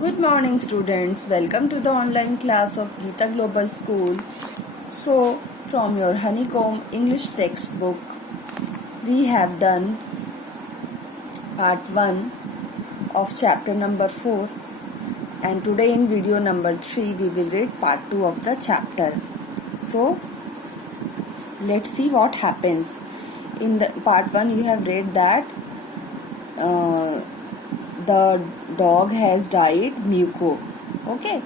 Good morning, students. Welcome to the online class of Geeta Global School. So, from your Honeycomb English textbook, we have done part 1 of chapter number 4, and today in video number 3 we will read part 2 of the chapter. So, let's see what happens. In the part 1 you have read that the dog has died, Muko. Okay,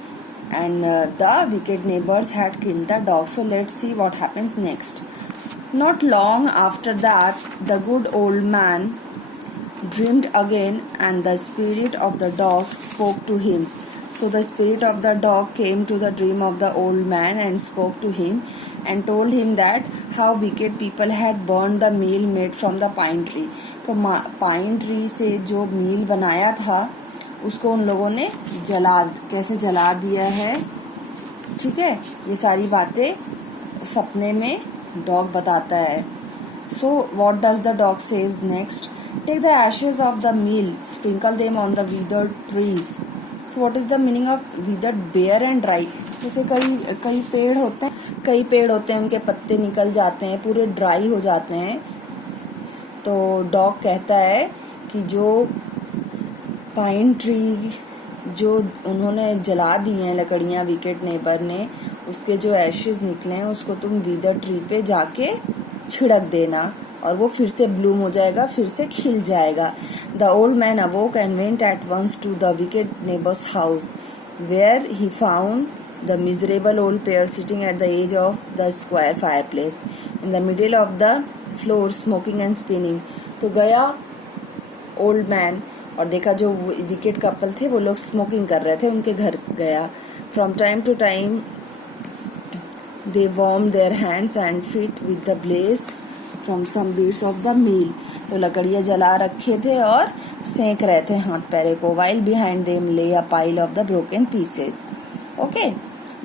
and the wicked neighbors had killed the dog. So let's see what happens next. Not long after that, the good old man dreamed again, and the spirit of the dog spoke to him. So the spirit of the dog came to the dream of the old man and spoke to him and told him that how wicked people had burned the meal made from the pine tree. तो pine tree से जो मील बनाया था उसको उन लोगों ने कैसे जला दिया है. ठीक है, ये सारी बातें सपने में डॉग बताता है. So what does the dog says next? Take the ashes of the mill, sprinkle them on the withered trees. So what is the meaning of withered? Bare and dry. जैसे कई पेड़ होते हैं उनके पत्ते निकल जाते हैं, पूरे ड्राई हो जाते हैं. तो डॉग कहता है कि जो पाइन ट्री जो उन्होंने जला दी हैं लकड़ियां विकेट नेबर ने, उसके जो एशेज निकले हैं उसको तुम वीदर ट्री पे जाके छिड़क देना और वो फिर से ब्लूम हो जाएगा, फिर से खिल जाएगा. The old man awoke and went at once to the wicked neighbour's house where he found the miserable old pair sitting at the edge of the square fireplace in the middle of the floor smoking and spinning. तो गया old man और देखा जो wicket couple थे वो लोग smoking कर रहे थे, उनके घर गया. From time to time they warm their hands and feet with the blaze from some bits of the mill. तो लकड़ियां जला रखे थे और सेंक रहे थे हाथ पैरे को. वाइल बिहाइंड देम ले a pile of the broken pieces. Okay,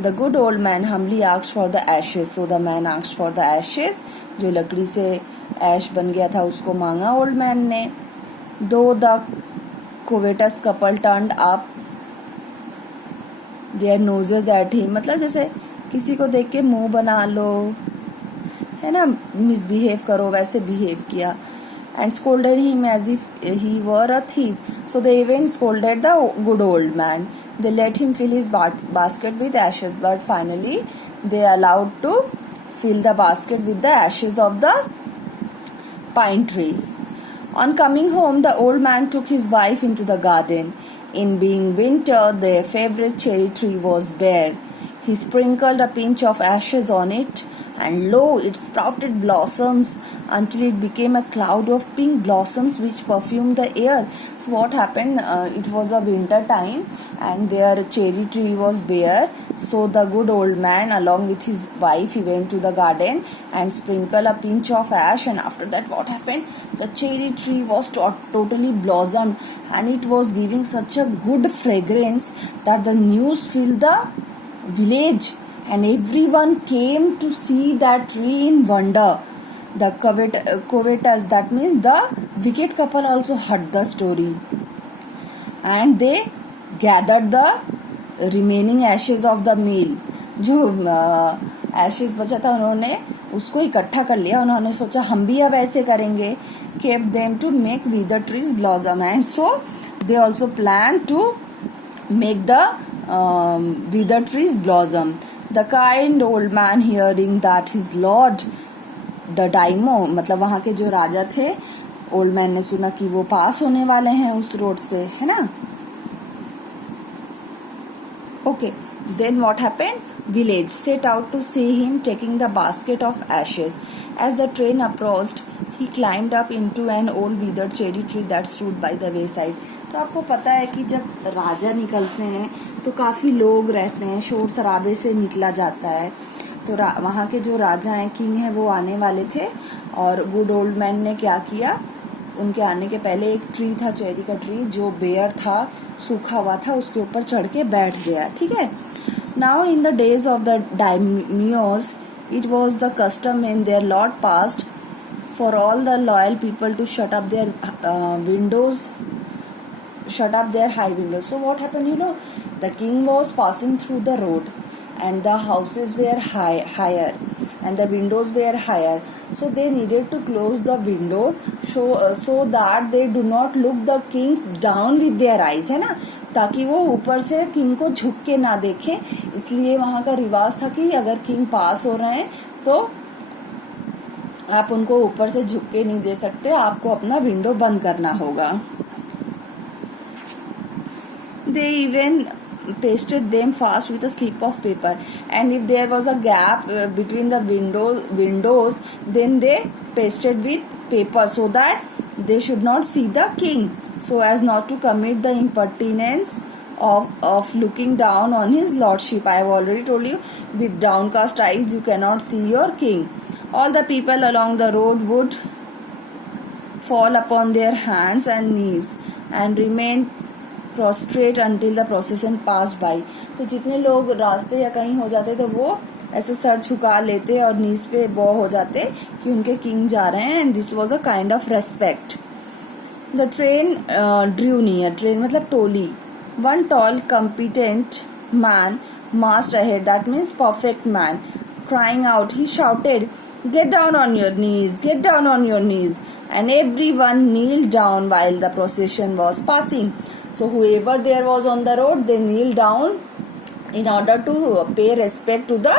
The good old man humbly asked for the ashes. So the man asked for the ashes. जो लकड़ी से ऐश बन गया था उसको मांगा ओल्ड मैन ने. Though the covetous couple turned up their noses at him. मतलब जैसे किसी को देख के मुंह बना लो, है ना, मिसबिहेव करो, वैसे बिहेव किया. And scolded him as if he were a thief. So they even scolded the good old man. They let him fill his basket with ashes, but finally they allowed to fill the basket with the ashes of the pine tree. On coming home, the old man took his wife into the garden. In being winter, their favorite cherry tree was bare. He sprinkled a pinch of ashes on it, and lo, it sprouted blossoms until it became a cloud of pink blossoms which perfumed the air. So what happened? It was a winter time and their cherry tree was bare. So the good old man along with his wife, he went to the garden and sprinkled a pinch of ash, and after that what happened? The cherry tree was totally blossomed and it was giving such a good fragrance that the news filled the village and everyone came to see that tree in wonder. The covetous, that means the wicked couple, also heard the story and they gathered the remaining ashes of the meal. जो ashes बचा था उन्होंने उसको इकट्ठा कर लिया. उन्होंने सोचा हम भी अब ऐसे करेंगे. kept them to make wither trees blossom, and so they also planned to make the wither trees blossom. The kind old man hearing that his lord the daimyo, मतलब वहाँ के जो राजा थे, ओल्ड मैन ने सुना कि वो पास होने वाले हैं उस रोड से, है ना. Okay, then what happened? Village set out to see him taking the basket of ashes. As the train approached, he climbed up into an old withered cherry tree that stood by the wayside. तो आपको पता है कि जब राजा निकलते हैं तो काफी लोग रहते हैं, शोर शराबे से निकला जाता है. तो वहाँ के जो राजा हैं, किंग हैं, वो आने वाले थे और गुड ओल्ड मैन ने क्या किया, उनके आने के पहले एक ट्री था, चेरी का ट्री, जो बेयर था, सूखा हुआ था, उसके ऊपर चढ़ के बैठ गया. ठीक है. Now in the days of the daimyos, it was the custom when their lord passed for all the loyal people to shut up their windows shut up their high windows. So what happened, the king was passing through the road and the houses were higher and the windows were higher, so they needed to close the windows so that they do not look the kings down with their eyes, है ना, ताकि वो ऊपर से king को झुक के ना देखें. इसलिए वहां का रिवाज था कि अगर किंग पास हो रहे हैं तो आप उनको ऊपर से झुक के नहीं दे सकते, आपको अपना विंडो बंद करना होगा. They even pasted them fast with a slip of paper, and if there was a gap between the windows, then they pasted with paper so that they should not see the king, so as not to commit the impertinence of looking down on his lordship. I have already told you, with downcast eyes you cannot see your king. All the people along the road would fall upon their hands and knees and remain prostrate until the procession passed by. तो जितने लोग रास्ते या कहीं हो जाते तो वो ऐसे सर झुका लेते और नीज पे बॉ हो जाते कि उनके किंग जा रहे हैं, and this was a kind of respect. The train drew near, train मतलब टोली. One tall competent man marched ahead, that means perfect man. Crying out, he shouted, "Get down on your knees, get down on your knees," and everyone kneeled down while the procession was passing. So whoever there was on the road, they kneeled down in order to pay respect to the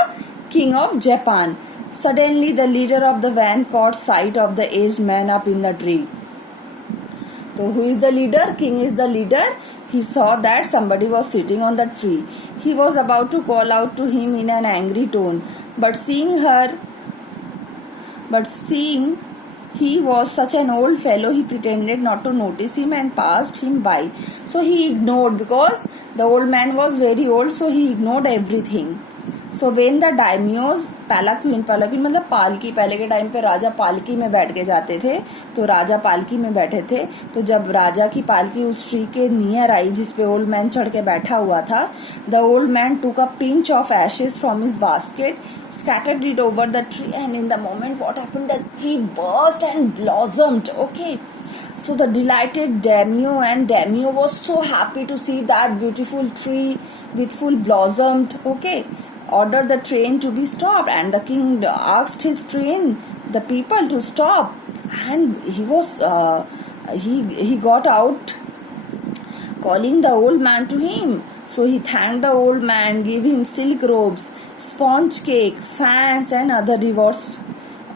king of Japan. Suddenly the leader of the van caught sight of the aged man up in the tree. So who is the leader? King is the leader. He saw that somebody was sitting on the tree. He was about to call out to him in an angry tone, but seeing he was such an old fellow, he pretended not to notice him and passed him by. So he ignored, because the old man was very old, so he ignored everything. So when the daimyos, palanquin मतलब पालकी, पहले के time पे राजा पालकी में बैठ के जाते थे, तो राजा पालकी में बैठे थे. तो जब राजा की पालकी उस ट्री के नियर आई जिसपे ओल्ड मैन चढ़ के बैठा हुआ था, the old man took a pinch of ashes from his basket, scattered it over the tree, and in the moment what happened, the tree burst and blossomed. Okay, so the delighted daimyo was so happy to see that beautiful tree with full blossomed. Okay, ordered the train to be stopped, and the king asked his train, the people, to stop, and he got out calling the old man to him. So he thanked the old man, gave him silk robes, sponge cake, fans, and other rewards.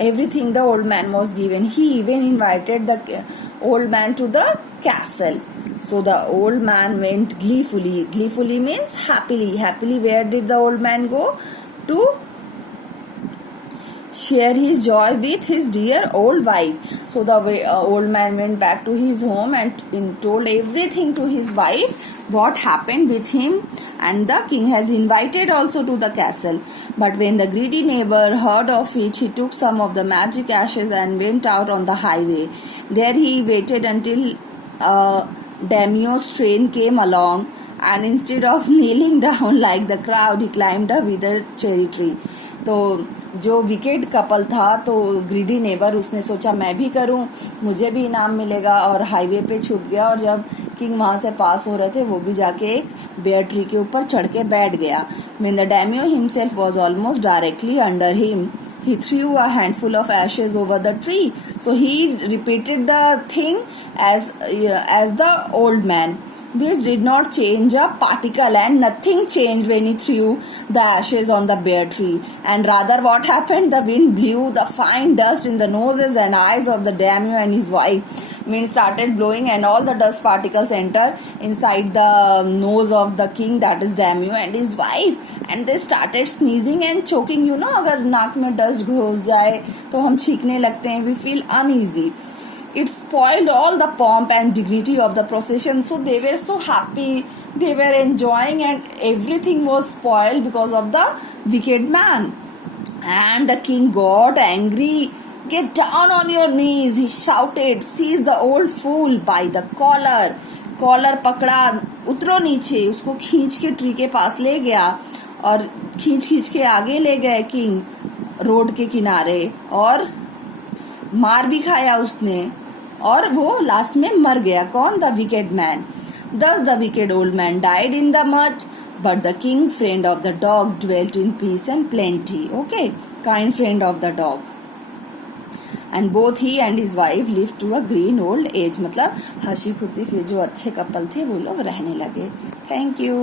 Everything the old man was given. He even invited the old man to the castle. So the old man went gleefully. Gleefully means happily. Happily, where did the old man go? To share his joy with his dear old wife. So the old man went back to his home and told everything to his wife, what happened with him, and the king has invited also to the castle. But when the greedy neighbor heard of it, he took some of the magic ashes and went out on the highway. There he waited until daimyo's train came along, and instead of kneeling down like the crowd, he climbed a withered cherry tree. तो जो wicket couple था, तो greedy neighbour, उसने सोचा मैं भी करूं, मुझे भी इनाम मिलेगा, और हाईवे पे छुप गया. और जब किंग वहां से पास हो रहे थे, वो भी जाके एक बेयर ट्री के ऊपर चढ़ के बैठ गया. When the daimyo himself was almost directly under him, he threw a handful of ashes over the tree. So he repeated the thing as the old man. This did not change a particle, and nothing changed when he threw the ashes on the bare tree. And rather, what happened? The wind blew the fine dust in the noses and eyes of the daimyo and his wife. Wind started blowing, and all the dust particles entered inside the nose of the king, that is daimyo, and his wife. And they started sneezing and choking. You know, अगर नाक में dust घुस जाए तो हम छींकने लगते हैं. We feel uneasy. It spoiled all the pomp and dignity of the procession. So they were so happy, they were enjoying, and everything was spoiled because of the wicked man. And the king got angry. Get down on your knees, he shouted. Seize the old fool by the collar. Collar पकड़ा, उतरो नीचे. उसको खींच के tree के पास ले गया और खींच के आगे ले गए किंग रोड के किनारे, और मार भी खाया उसने, और वो लास्ट में मर गया. कौन? The wicked man. Thus the wicked old man died in the mud, but the king, friend of the dog, dwelt in peace and plenty. Okay, kind friend of the dog. And both he and his wife lived to a green old age. मतलब हंसी खुशी फिर जो अच्छे couple थे वो लोग रहने लगे. Thank you.